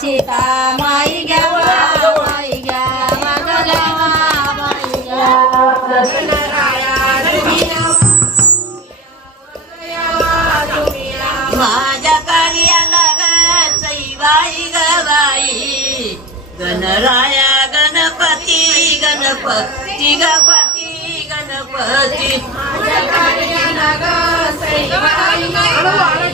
सीता माई घ्यावा माई घ्यावा गलावा माई घ्यावा माझ्या कार्याला ग सईबाई ग बाई गणराया गणपती गणपती गणपती गणपती माझ्या कार्याला ग सईबाई